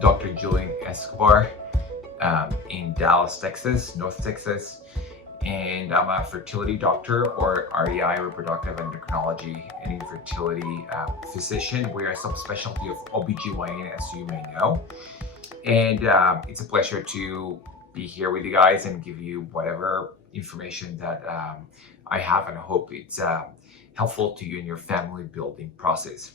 Dr. Julian Escobar in Dallas, Texas, North Texas. And I'm a fertility doctor, or REI, reproductive endocrinology and infertility physician. We are a subspecialty of OBGYN, as you may know. And it's a pleasure to be here with you guys and give you whatever information that I have, and I hope it's helpful to you in your family building process.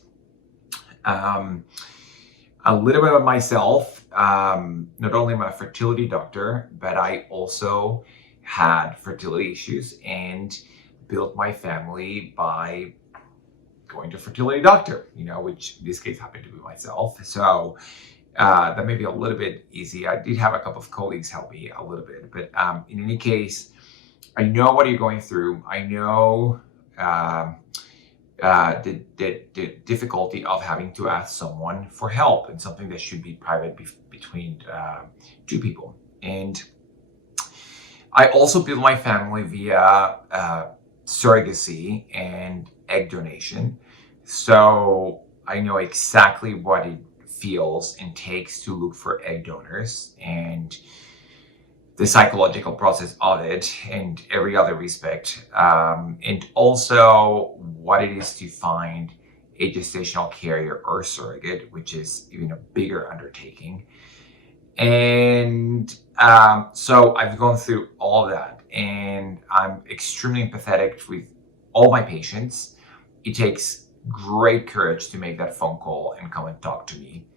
A little bit of myself. Not only am I a fertility doctor, but I also had fertility issues and built my family by going to a fertility doctor, which in this case happened to be myself. So that may be a little bit easy. I did have a couple of colleagues help me a little bit, but in any case, I know what you're going through. I know the difficulty of having to ask someone for help, and something that should be private between two people. And I also built my family via surrogacy and egg donation. So I know exactly what it feels and takes to look for egg donors, and the psychological process of it and every other respect, and also what it is to find a gestational carrier or surrogate, which is even a bigger undertaking. And so I've gone through all of that, and I'm extremely empathetic with all my patients. It takes great courage to make that phone call and come and talk to me,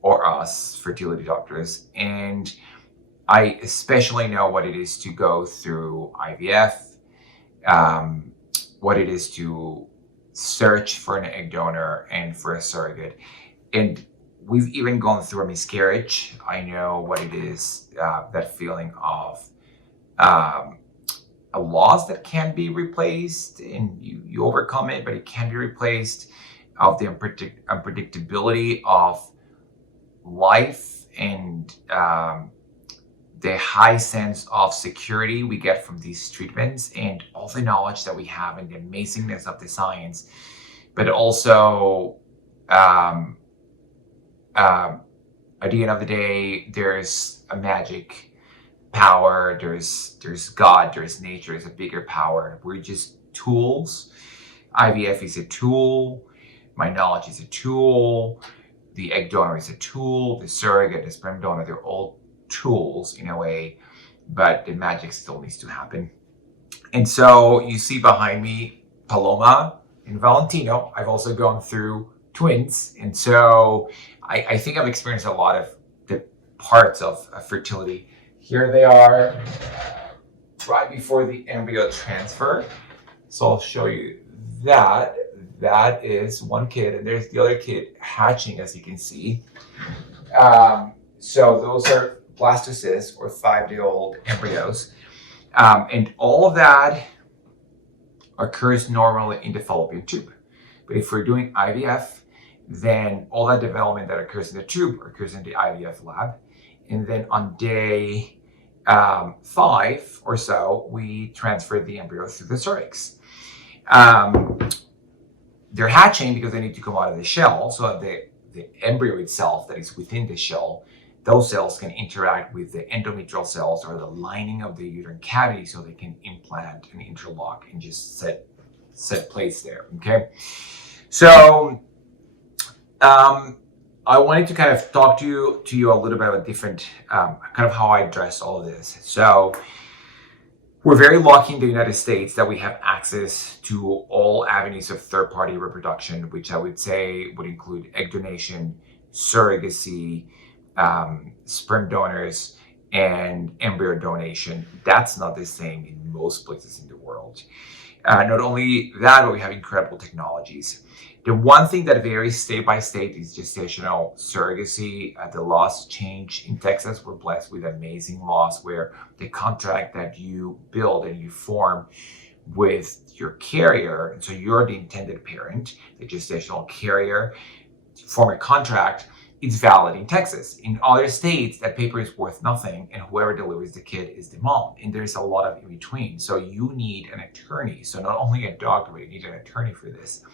or us fertility doctors. And I especially know what it is to go through IVF, what it is to search for an egg donor and for a surrogate. And we've even gone through a miscarriage. I know what it is, that feeling of a loss that can be replaced, and you overcome it, but it can be replaced, of the unpredictability of life, and the high sense of security we get from these treatments, and all the knowledge that we have, and the amazingness of the science. But also, at the end of the day, there's a magic power, there's God, there's nature, there's a bigger power. We're just tools. IVF is a tool. My knowledge is a tool. The egg donor is a tool. The surrogate, the sperm donor, they're all tools in a way, but the magic still needs to happen. And so you see behind me Paloma and Valentino. I've also gone through twins, and so I think I've experienced a lot of the parts of fertility. Here they are right before the embryo transfer. So I'll show you that. That is one kid, and there's the other kid hatching, as you can see. So those are blastocysts, or 5-day-old embryos. And all of that occurs normally in the fallopian tube. But if we're doing IVF, then all that development that occurs in the tube occurs in the IVF lab. And then on day 5 or so, we transfer the embryo through the cervix. They're hatching because they need to come out of the shell. So the embryo itself that is within the shell, those cells can interact with the endometrial cells, or the lining of the uterine cavity, so they can implant and interlock and just set place there. Okay. So I wanted to kind of talk to you a little bit about different kind of how I address all of this. So we're very lucky in the United States that we have access to all avenues of third-party reproduction, which I would say would include egg donation, surrogacy, sperm donors, and embryo donation. That's not the same in most places in the world. Not only that, but we have incredible technologies. The one thing that varies state by state is gestational surrogacy. The laws change. In Texas, we're blessed with amazing laws where the contract that you build and you form with your carrier, and so you're the intended parent, the gestational carrier, form a contract, it's valid in Texas. In other states, that paper is worth nothing, and whoever delivers the kid is the mom. And there's a lot of in between. So you need an attorney. So not only a doctor, but you need an attorney for this.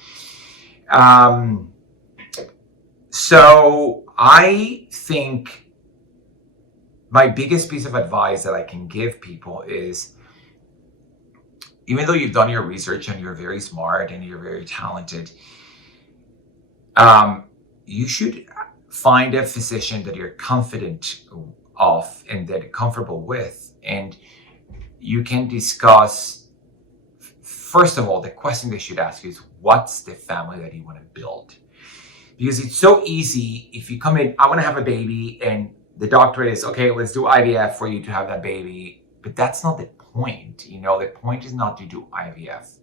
So I think my biggest piece of advice that I can give people is, even though you've done your research and you're very smart and you're very talented, you should find a physician that you're confident of and that you're comfortable with. And you can discuss, first of all, the question they should ask you is, what's the family that you want to build? Because it's so easy if you come in, I want to have a baby, and the doctor is, okay, let's do IVF for you to have that baby. But that's not the point. The point is not to do IVF.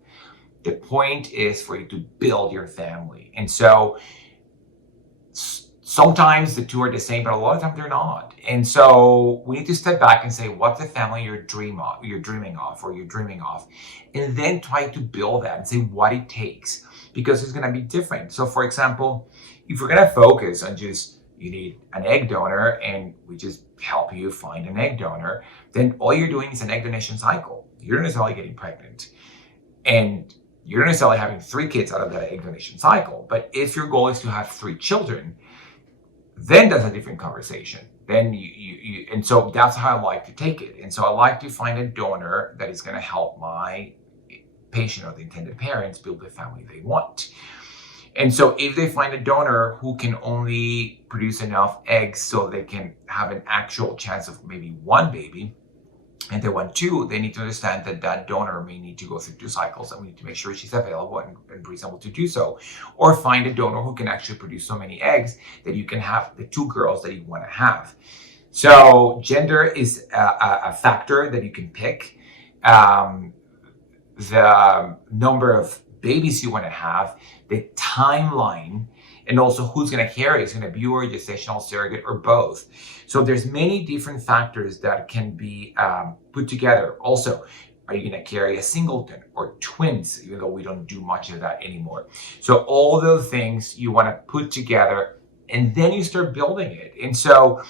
The point is for you to build your family. And so sometimes the two are the same, but a lot of times they're not. And so we need to step back and say, what's the family you're dreaming of, and then try to build that and say what it takes, because it's going to be different. So for example, if we're going to focus on just, you need an egg donor and we just help you find an egg donor, then all you're doing is an egg donation cycle. You're not necessarily getting pregnant, and you're not necessarily having 3 kids out of that egg donation cycle. But if your goal is to have 3 children, then that's a different conversation. Then and so that's how I like to take it. And so I like to find a donor that is going to help my patient or the intended parents build the family they want. And so if they find a donor who can only produce enough eggs so they can have an actual chance of maybe 1 baby, and they want 2, they need to understand that that donor may need to go through 2 cycles, and we need to make sure she's available and reasonable to do so. Or find a donor who can actually produce so many eggs that you can have the 2 girls that you want to have. So gender is a factor that you can pick. The number of babies you want to have, the timeline, and also who's going to carry. Is it going to be you, or a gestational surrogate, or both? So there's many different factors that can be put together. Also, are you going to carry a singleton or twins, even though we don't do much of that anymore? So all those things you want to put together, and then you start building it. And so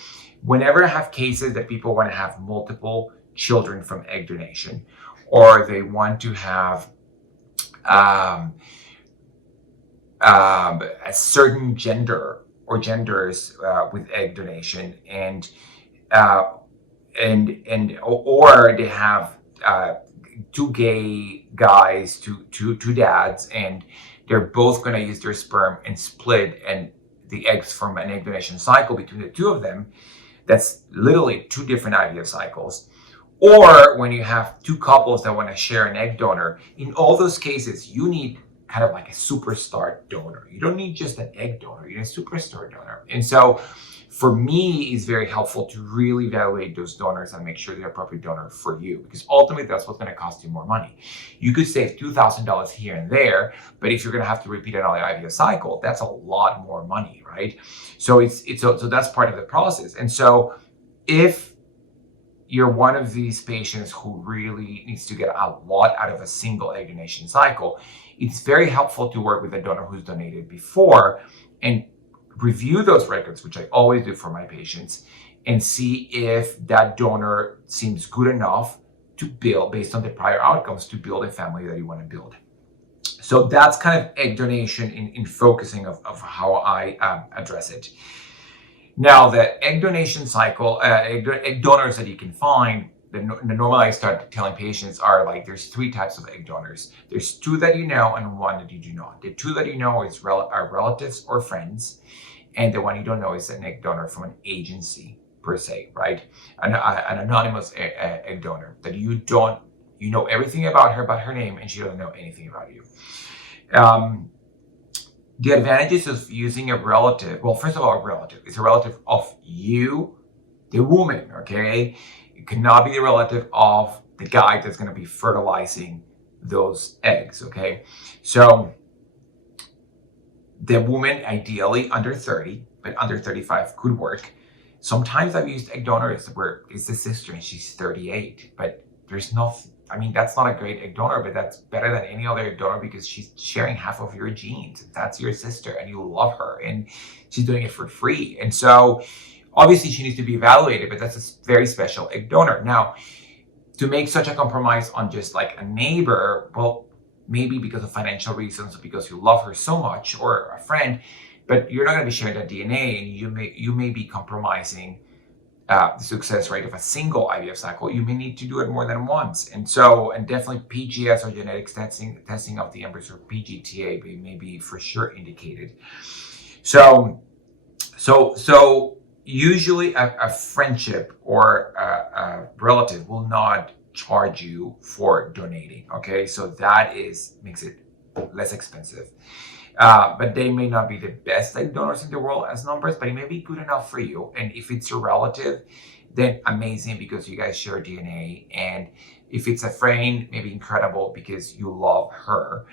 whenever I have cases that people want to have multiple children from egg donation, or they want to have a certain gender or genders with egg donation, or they have 2 gay guys, two dads, and they're both going to use their sperm and split and the eggs from an egg donation cycle between the 2 of them. That's literally 2 different IVF cycles. Or when you have 2 couples that want to share an egg donor, in all those cases, you need kind of like a superstar donor. You don't need just an egg donor, you need a superstar donor. And so for me, it's very helpful to really evaluate those donors and make sure they're appropriate donor for you, because ultimately that's what's going to cost you more money. You could save $2,000 here and there, but if you're going to have to repeat another IVF cycle, that's a lot more money, right? So so that's part of the process. And so if you're one of these patients who really needs to get a lot out of a single egg donation cycle, it's very helpful to work with a donor who's donated before and review those records, which I always do for my patients, and see if that donor seems good enough to build, based on the prior outcomes, to build a family that you want to build. So that's kind of egg donation in focusing of how I address it. Now, the egg donation cycle, egg donors that you can find, the normal I start telling patients are like, there's 3 types of egg donors. There's 2 that you know and 1 that you do not. The 2 that you know are relatives or friends, and the 1 you don't know is an egg donor from an agency per se, right? An anonymous egg donor that you know everything about her but her name, and she doesn't know anything about you. The advantages of using a relative, well, first of all, a relative is a relative of you, the woman, okay? It cannot be the relative of the guy that's going to be fertilizing those eggs, okay? So the woman, ideally under 30, but under 35 could work. Sometimes I've used egg donors where it's the sister and she's 38, but there's that's not a great egg donor, but that's better than any other egg donor because she's sharing half of your genes. That's your sister and you love her and she's doing it for free. And so obviously she needs to be evaluated, but that's a very special egg donor. Now, to make such a compromise on just like a neighbor, well, maybe because of financial reasons or because you love her so much, or a friend, but you're not going to be sharing that DNA, and you may be compromising the success rate of a single IVF cycle. You may need to do it more than once. And definitely PGS or genetics testing of the embryos, or PGTA may be for sure indicated. So usually a friendship or a relative will not charge you for donating. Okay, so that makes it less expensive. But they may not be the best egg donors in the world as numbers, but it may be good enough for you. And if it's your relative, then amazing, because you guys share DNA. And if it's a friend, maybe incredible because you love her.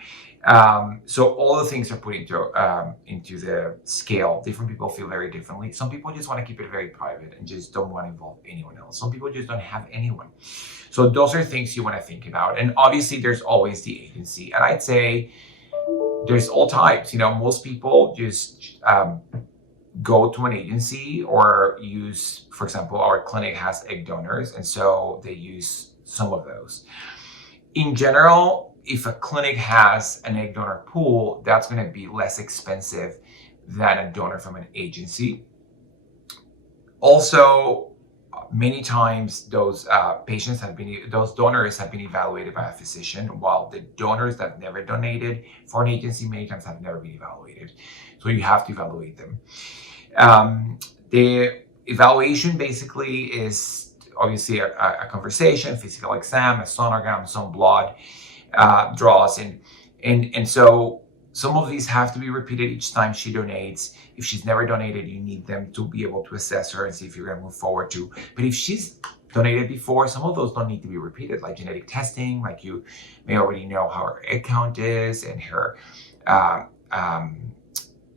So all the things are put into the scale. Different people feel very differently. Some people just want to keep it very private and just don't want to involve anyone else. Some people just don't have anyone. So those are things you want to think about. And obviously there's always the agency. And I'd say there's all types. Most people just go to an agency or use, for example, our clinic has egg donors, and so they use some of those. In general, if a clinic has an egg donor pool, that's going to be less expensive than a donor from an agency. Also, many times those donors have been evaluated by a physician, while the donors that never donated for an agency many times have never been evaluated. So you have to evaluate them. The evaluation basically is obviously a conversation, physical exam, a sonogram, some blood draws, and so some of these have to be repeated each time she donates. If she's never donated, you need them to be able to assess her and see if you're going to move forward too. But if she's donated before, some of those don't need to be repeated, like genetic testing, like you may already know how her egg count is and her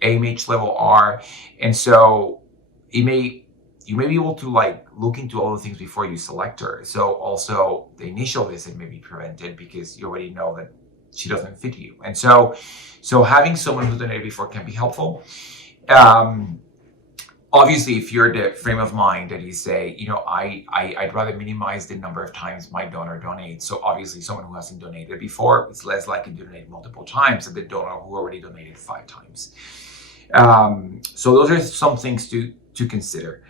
AMH level are. And so you may be able to look into all the things before you select her. So also the initial visit may be prevented because you already know that she doesn't fit you. And so having someone who's donated before can be helpful. Obviously, if you're the frame of mind that you say, I'd rather minimize the number of times my donor donates. So obviously someone who hasn't donated before is less likely to donate multiple times than the donor who already donated 5 times. So those are some things to consider.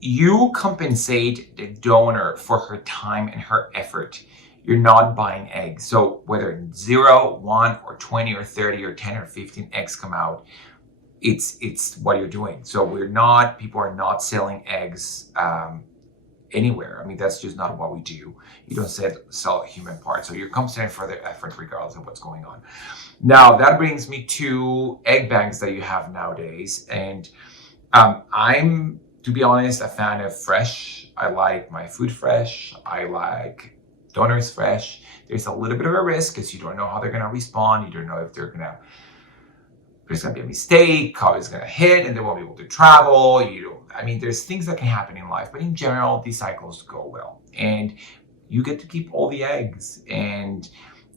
You compensate the donor for her time and her effort. You're not buying eggs. So whether 0, 1, or 20, or 30, or 10, or 15 eggs come out, it's what you're doing. So people are not selling eggs anywhere. I mean, that's just not what we do. You don't sell human parts. So you're compensated for their effort regardless of what's going on. Now, that brings me to egg banks that you have nowadays. And I'm, to be honest, a fan of fresh. I like my food fresh. I like donors fresh. There's a little bit of a risk because you don't know how they're going to respond. You don't know if there's going to be a mistake, COVID is going to hit, and they won't be able to travel. There's things that can happen in life, but in general, these cycles go well, and you get to keep all the eggs, and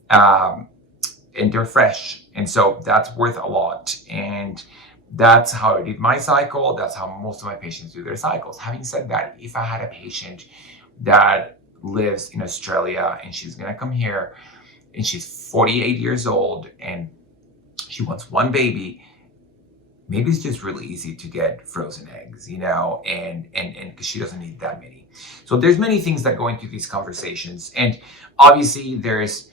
they're fresh, and so that's worth a lot. And that's how I did my cycle. That's how most of my patients do their cycles. Having said that, if I had a patient that lives in Australia and she's going to come here and she's 48 years old and she wants one baby, maybe it's just really easy to get frozen eggs, and because she doesn't need that many. So there's many things that go into these conversations, and obviously there's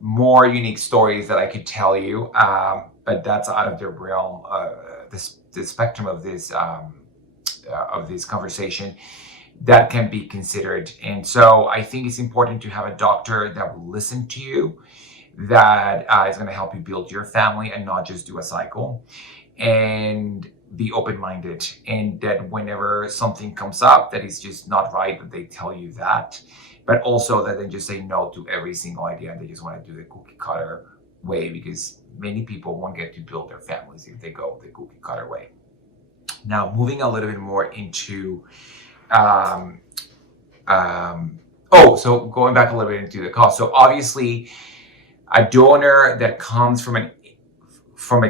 more unique stories that I could tell you, but that's out of the realm, the spectrum of this conversation that can be considered. And so I think it's important to have a doctor that will listen to you, that is going to help you build your family and not just do a cycle, and be open-minded, and that whenever something comes up that is just not right, that they tell you that, but also that they just say no to every single idea and they just want to do the cookie cutter way, because many people won't get to build their families if they go the cookie cutter way. Now, moving a little bit more into so going back a little bit into the cost. So obviously, a donor that comes from a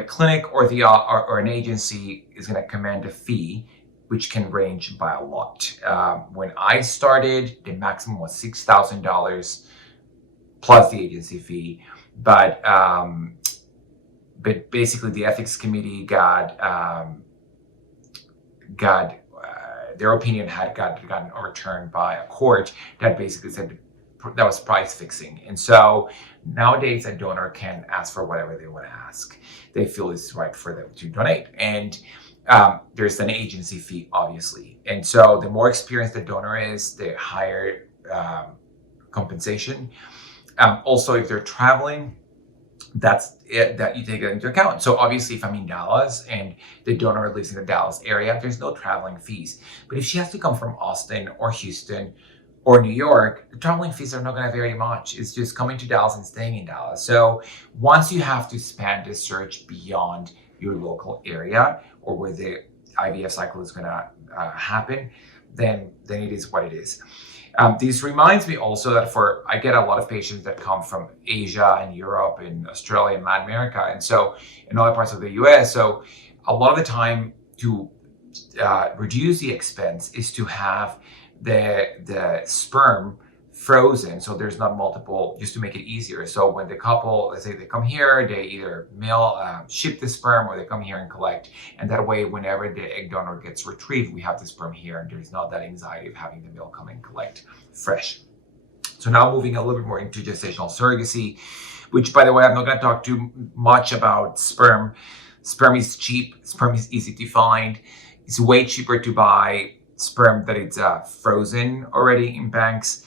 clinic or an agency is going to command a fee, which can range by a lot. When I started, the maximum was $6,000 plus the agency fee. But but basically the ethics committee got their opinion had gotten overturned by a court that basically said that was price fixing. And so nowadays a donor can ask for whatever they want to ask. They feel is right for them to donate. And there's an agency fee, obviously. And so the more experienced the donor is, the higher compensation. Also, if they're traveling, that's it, that you take that into account. So obviously, if I'm in Dallas and the donor lives in the Dallas area, there's no traveling fees. But if she has to come from Austin or Houston or New York, the traveling fees are not going to vary much. It's just coming to Dallas and staying in Dallas. So once you have to expand the search beyond your local area or where the IVF cycle is going to happen, then it is what it is. This reminds me also that I get a lot of patients that come from Asia and Europe and Australia and Latin America, and so in other parts of the US. So a lot of the time to reduce the expense is to have the sperm frozen, so there's not multiple, just to make it easier. So when the couple, let's say they come here, they either ship the sperm or they come here and collect, and that way whenever the egg donor gets retrieved, we have the sperm here and there's not that anxiety of having the male come and collect fresh. So now moving a little bit more into gestational surrogacy, which, by the way, I'm not going to talk too much about sperm. Sperm is cheap, sperm is easy to find. It's way cheaper to buy sperm that it's frozen already in banks.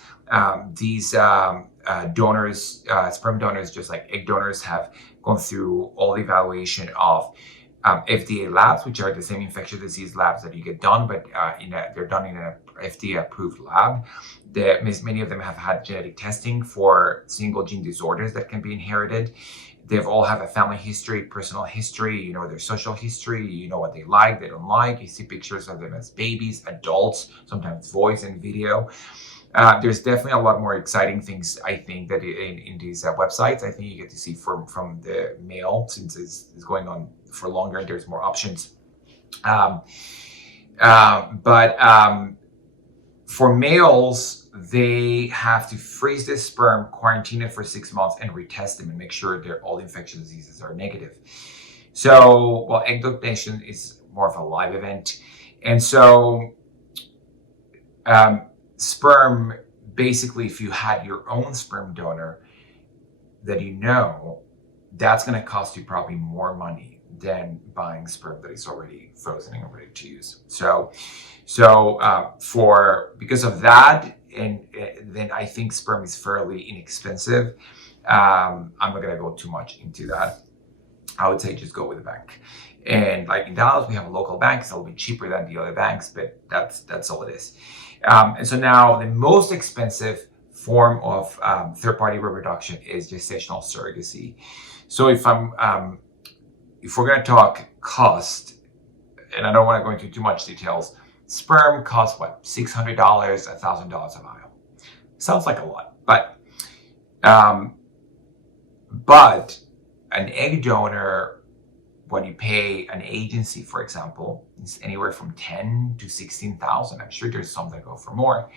These donors, sperm donors, just like egg donors, have gone through all the evaluation of FDA labs, which are the same infectious disease labs that you get done, but they're done in an FDA-approved lab. Many of them have had genetic testing for single gene disorders that can be inherited. They've all have a family history, personal history, you know, their social history, you know what they like, they don't like. You see pictures of them as babies, adults, sometimes voice and video. There's definitely a lot more exciting things, I think, that in these websites. I think you get to see from the male, since it's going on for longer and there's more options. But for males, they have to freeze the sperm, quarantine it for 6 months, and retest them and make sure that all infectious diseases are negative. So, well, egg donation is more of a live event. And so, sperm, basically, if you had your own sperm donor that you know, that's going to cost you probably more money than buying sperm that is already frozen and ready to use. So because of that, and then I think sperm is fairly inexpensive. I'm not going to go too much into that. I would say just go with the bank. And like in Dallas, we have a local bank. It's a little bit cheaper than the other banks, but that's all it is. And so now the most expensive form of third-party reproduction is gestational surrogacy. So if we're going to talk cost, and I don't want to go into too much details, sperm costs what, $600, $1,000 a vial. Sounds like a lot, but an egg donor, when you pay an agency, for example, is anywhere from $10,000 to $16,000. I'm sure there's some that go for more.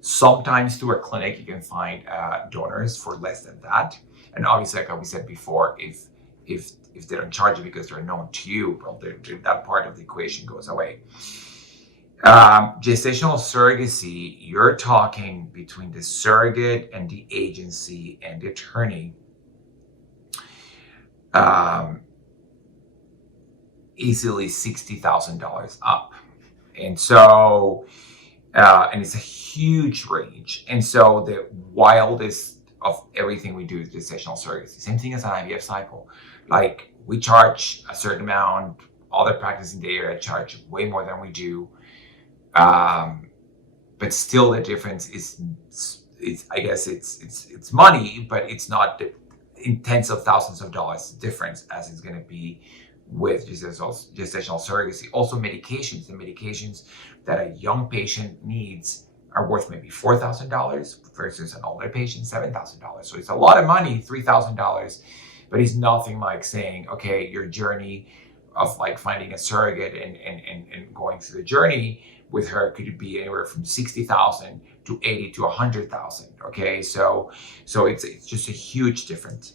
Sometimes through a clinic, you can find donors for less than that. And obviously, like we said before, if they don't charge you because they're known to you, well, that part of the equation goes away. Gestational surrogacy, you're talking between the surrogate and the agency and the attorney. Easily $60,000 up. And so, and it's a huge range. And so the wildest of everything we do is gestational surrogacy. Same thing as an IVF cycle. Like, we charge a certain amount, other practices in the area charge way more than we do. But still the difference is I guess it's money, but it's not in tens of thousands of dollars difference as it's going to be with gestational surrogacy. Also medications, the medications that a young patient needs are worth maybe $4,000 versus an older patient $7,000. So it's a lot of money, $3,000, but it's nothing like saying, okay, your journey of like finding a surrogate and going through the journey with her could be anywhere from $60,000 to $80,000 to $100,000. Okay, so it's just a huge difference.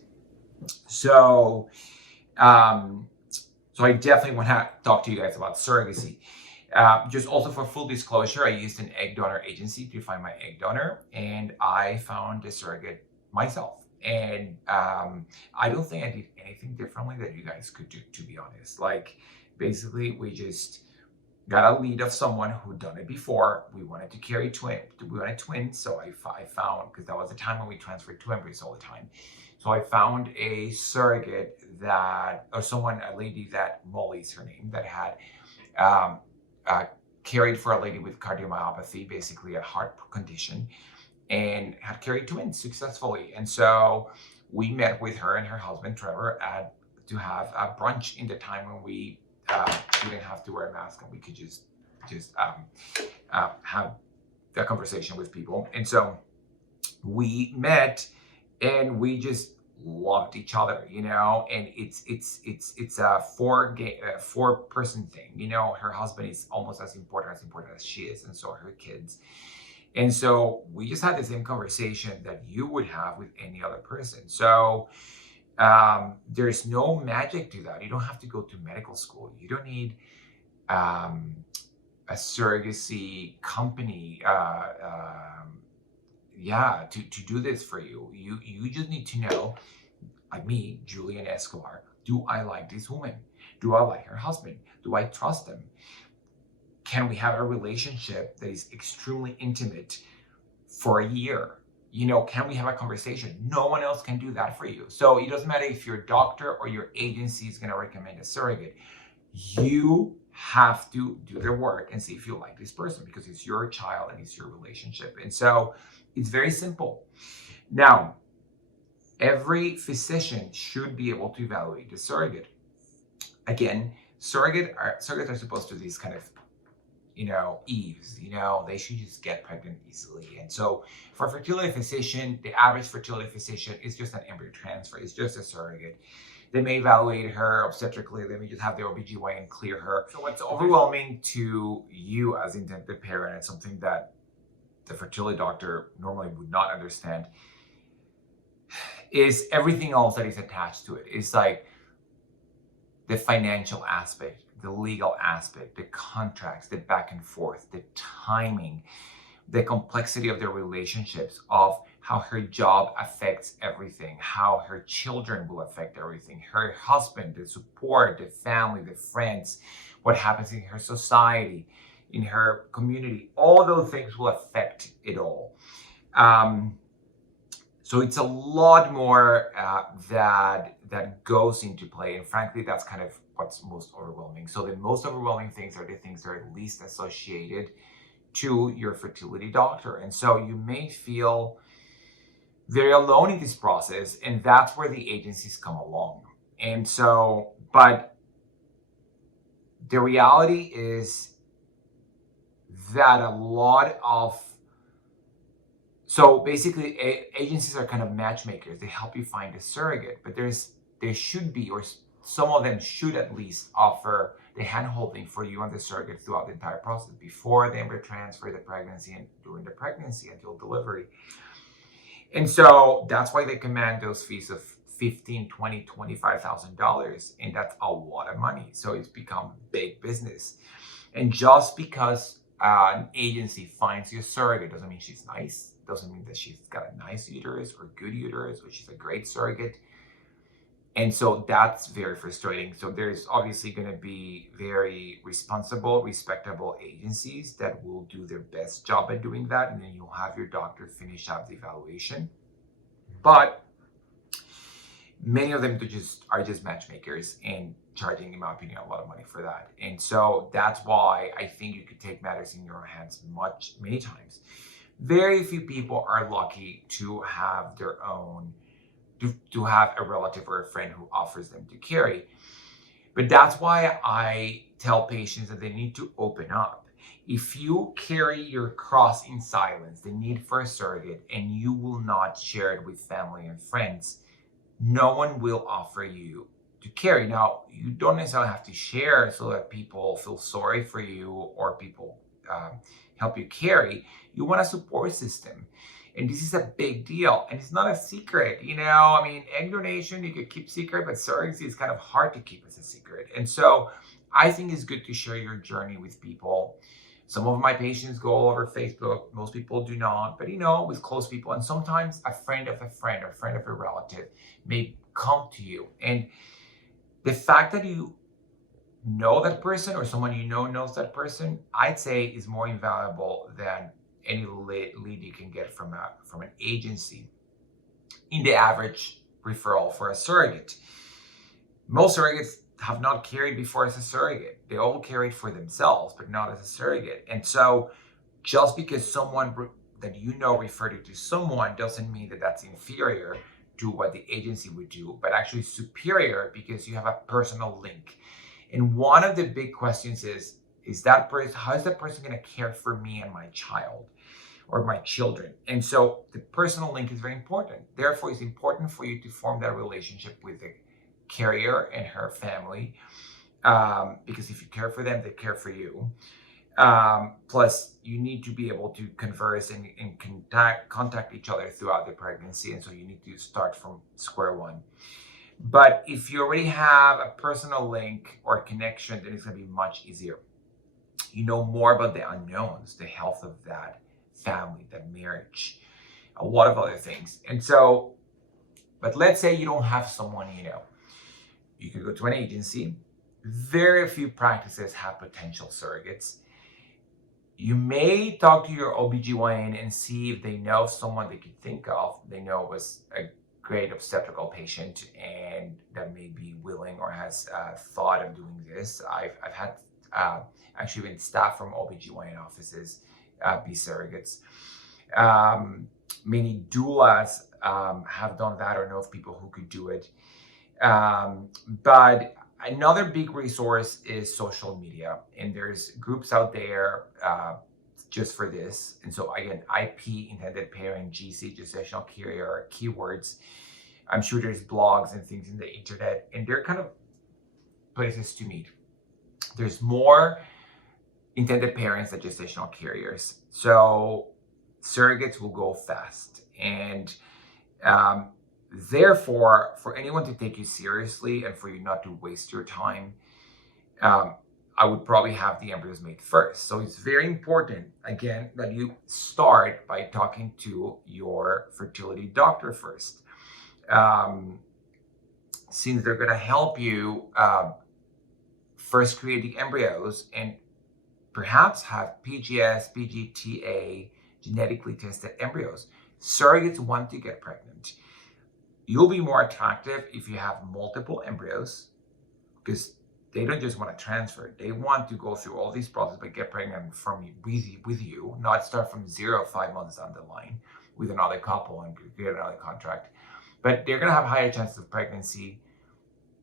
So So I definitely want to talk to you guys about surrogacy. Just also for full disclosure, I used an egg donor agency to find my egg donor, and I found a surrogate myself. And I don't think I did anything differently that you guys could do, to be honest. Like, basically, we just got a lead of someone who'd done it before. We wanted to carry we wanted twins, so I found, because that was the time when we transferred two embryos all the time. So I found a surrogate that, or someone, a lady that, Molly's her name, that had carried for a lady with cardiomyopathy, basically a heart condition, and had carried twins successfully. And so we met with her and her husband, Trevor, to have a brunch in the time when we didn't have to wear a mask and we could just have that conversation with people. And so we met and we just loved each other, you know. And it's a four person thing, you know. Her husband is almost as important as she is, and so are her kids. And so we just had the same conversation that you would have with any other person. So there's no magic to that. You don't have to go to medical school. You don't need a surrogacy company to do this for you. You just need to know, like me, Julian Escobar, do I like this woman? Do I like her husband? Do I trust them? Can we have a relationship that is extremely intimate for a year? You know, can we have a conversation? No one else can do that for you. So it doesn't matter if your doctor or your agency is going to recommend a surrogate. You have to do the work and see if you like this person, because it's your child and it's your relationship. And so it's very simple. Now, every physician should be able to evaluate the surrogate. Again, surrogates are supposed to do these kind of, you know, eaves, you know, they should just get pregnant easily. And so for a fertility physician, the average fertility physician is just an embryo transfer. It's just a surrogate. They may evaluate her obstetrically. They may just have the OBGYN clear her. So what's overwhelming to you as intended parent, and something that the fertility doctor normally would not understand, is everything else that is attached to it. It's like the financial aspect, the legal aspect, the contracts, the back and forth, the timing, the complexity of their relationships, of how her job affects everything, how her children will affect everything, her husband, the support, the family, the friends, what happens in her society, in her community. All those things will affect it all. So it's a lot more that goes into play. And frankly, that's kind of what's most overwhelming. So the most overwhelming things are the things that are least associated to your fertility doctor. And so you may feel very alone in this process, and that's where the agencies come along. And so, but the reality is that a lot of, so basically agencies are kind of matchmakers. They help you find a surrogate, but there should be, or some of them should at least offer the hand-holding for you and the surrogate throughout the entire process, before the embryo transfer, the pregnancy, and during the pregnancy until delivery. And so that's why they command those fees of $15,000, $20,000, $25,000, and that's a lot of money. So it's become big business. And just because an agency finds you a surrogate doesn't mean she's nice, doesn't mean that she's got a nice uterus or good uterus, or she's a great surrogate. And so that's very frustrating. So there's obviously going to be very responsible, respectable agencies that will do their best job at doing that. And then you'll have your doctor finish up the evaluation. But many of them are just matchmakers and charging, in my opinion, a lot of money for that. And so that's why I think you could take matters in your own hands many times. Very few people are lucky to have their own, to have a relative or a friend who offers them to carry. But that's why I tell patients that they need to open up. If you carry your cross in silence, the need for a surrogate, and you will not share it with family and friends, no one will offer you to carry. Now, you don't necessarily have to share so that people feel sorry for you or people help you carry. You want a support system. And this is a big deal. And it's not a secret. I mean, egg donation, you could keep secret, but surrogacy is kind of hard to keep as a secret. And so I think it's good to share your journey with people. Some of my patients go all over Facebook. Most people do not, but with close people. And sometimes a friend of a friend or friend of a relative may come to you. And the fact that you know that person or someone knows that person, I'd say is more invaluable than any lead you can get from an agency in the average referral for a surrogate. Most surrogates have not carried before as a surrogate. They all carried for themselves, but not as a surrogate. And so just because someone that referred you to someone doesn't mean that that's inferior to what the agency would do, but actually superior because you have a personal link. And one of the big questions is that person, how is that person going to care for me and my child or my children? And so the personal link is very important. Therefore, it's important for you to form that relationship with the carrier and her family, because if you care for them, they care for you. Plus, you need to be able to converse and contact each other throughout the pregnancy. And so you need to start from square one. But if you already have a personal link or a connection, then it's going to be much easier. You know more about the unknowns, the health of that family, that marriage, a lot of other things. And so, but let's say you don't have someone you could go to an agency. Very few practices have potential surrogates. You may talk to your OBGYN and see if they know someone they could think of, they know was a great obstetrical patient and that may be willing or has thought of doing this. I've had actually been staff from OBGYN offices be surrogates. Many doulas have done that or know of people who could do it. But another big resource is social media, and there's groups out there just for this. And so again, IP, intended parent, GC, gestational carrier, are keywords. I'm sure there's blogs and things in the internet, and they're kind of places to meet. There's more intended parents than gestational carriers. So surrogates will go fast. And therefore, for anyone to take you seriously and for you not to waste your time, I would probably have the embryos made first. So it's very important, again, that you start by talking to your fertility doctor first. Since they're going to help you first create the embryos and perhaps have PGS, PGTA, genetically tested embryos. Surrogates want to get pregnant. You'll be more attractive if you have multiple embryos because they don't just want to transfer. They want to go through all these processes but get pregnant with you, not start from 0 5 months down the line with another couple and get another contract. But they're going to have higher chances of pregnancy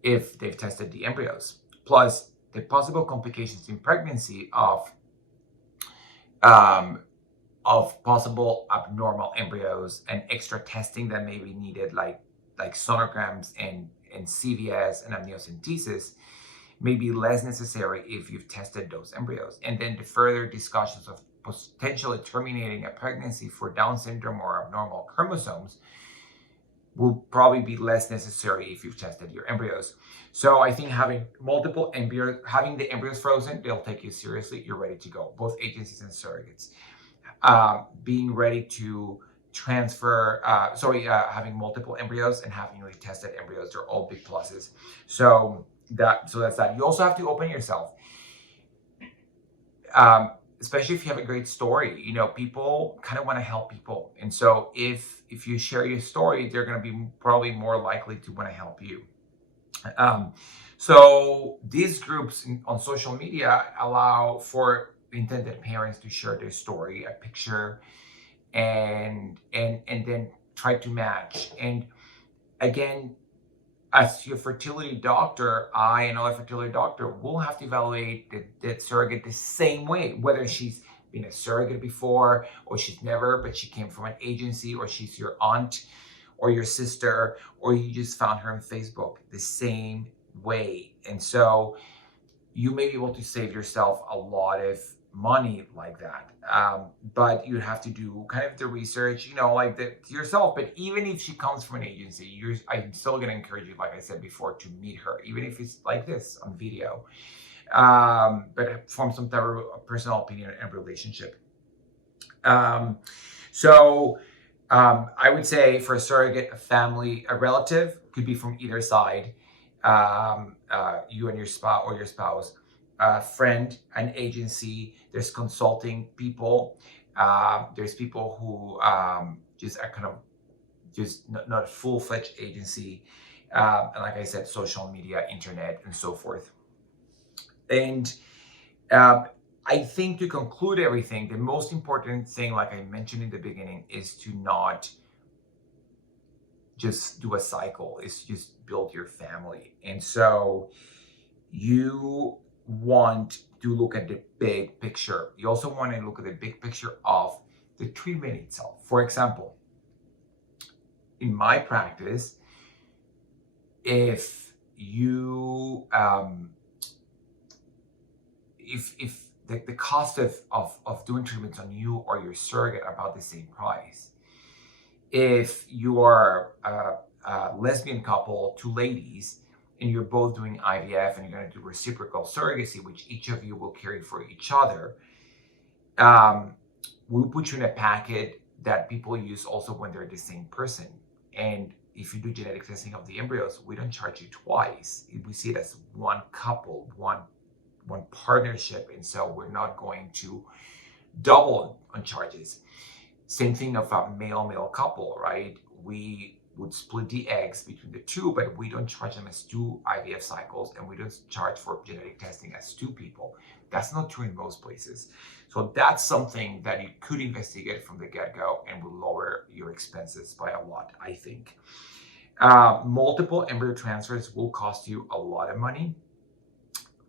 if they've tested the embryos. Plus, the possible complications in pregnancy of possible abnormal embryos and extra testing that may be needed, like sonograms and CVS and amniocentesis, may be less necessary if you've tested those embryos. And then the further discussions of potentially terminating a pregnancy for Down syndrome or abnormal chromosomes will probably be less necessary if you've tested your embryos. So I think having multiple embryos, having the embryos frozen, they'll take you seriously. You're ready to go, both agencies and surrogates. Being ready to transfer, having multiple embryos and having newly tested embryos, they're all big pluses. So that's that. You also have to open yourself. Especially if you have a great story, people kind of want to help people. And so if you share your story, they're going to be probably more likely to want to help you. So these groups on social media allow for intended parents to share their story, a picture, and then try to match. And again, as your fertility doctor, I and other fertility doctor will have to evaluate the surrogate the same way, whether she's been a surrogate before or she's never, but she came from an agency, or she's your aunt or your sister, or you just found her on Facebook, the same way. And so you may be able to save yourself a lot of money like that. But you have to do kind of the research, like yourself. But even if she comes from an agency, I'm still going to encourage you, like I said before, to meet her, even if it's like this on video, but form some type of personal opinion and relationship. I would say for a surrogate, a family, a relative, could be from either side, you and your spouse or your spouse, a friend, an agency. There's consulting people. There's people who just are kind of just not a full-fledged agency. And like I said, social media, internet, and so forth. And I think to conclude everything, the most important thing, like I mentioned in the beginning, is to not just do a cycle, is just build your family. And so you want to look at the big picture. You also want to look at the big picture of the treatment itself. For example, in my practice, if you if the cost of doing treatments on you or your surrogate are about the same price. If you are a lesbian couple, two ladies, and you're both doing IVF and you're going to do reciprocal surrogacy, which each of you will carry for each other, we'll put you in a packet that people use also when they're the same person. And if you do genetic testing of the embryos, we don't charge you twice. We see it as one couple, one partnership, and so we're not going to double on charges. Same thing of a male couple, right? We would split the eggs between the two, but we don't charge them as two IVF cycles, and we don't charge for genetic testing as two people. That's not true in most places. So that's something that you could investigate from the get-go and will lower your expenses by a lot, I think. Multiple embryo transfers will cost you a lot of money,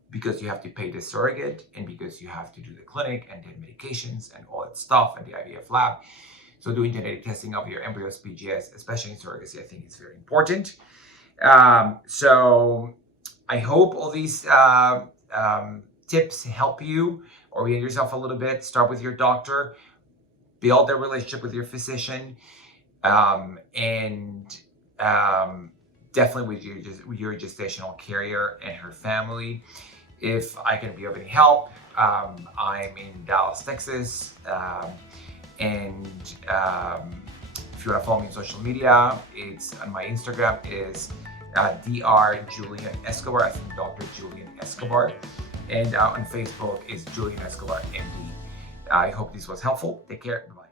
because you have to pay the surrogate and because you have to do the clinic and the medications and all that stuff and the IVF lab. So doing genetic testing of your embryos, PGS, especially in surrogacy, I think is very important. So I hope all these tips help you orient yourself a little bit. Start with your doctor, build a relationship with your physician, and definitely with your gestational carrier and her family. If I can be of any help, I'm in Dallas, Texas, and if you want to follow me on social media, it's on my Instagram is Dr. Julian Escobar. I think Dr. Julian Escobar, and on Facebook is Julian Escobar MD. I hope this was helpful. Take care. Bye.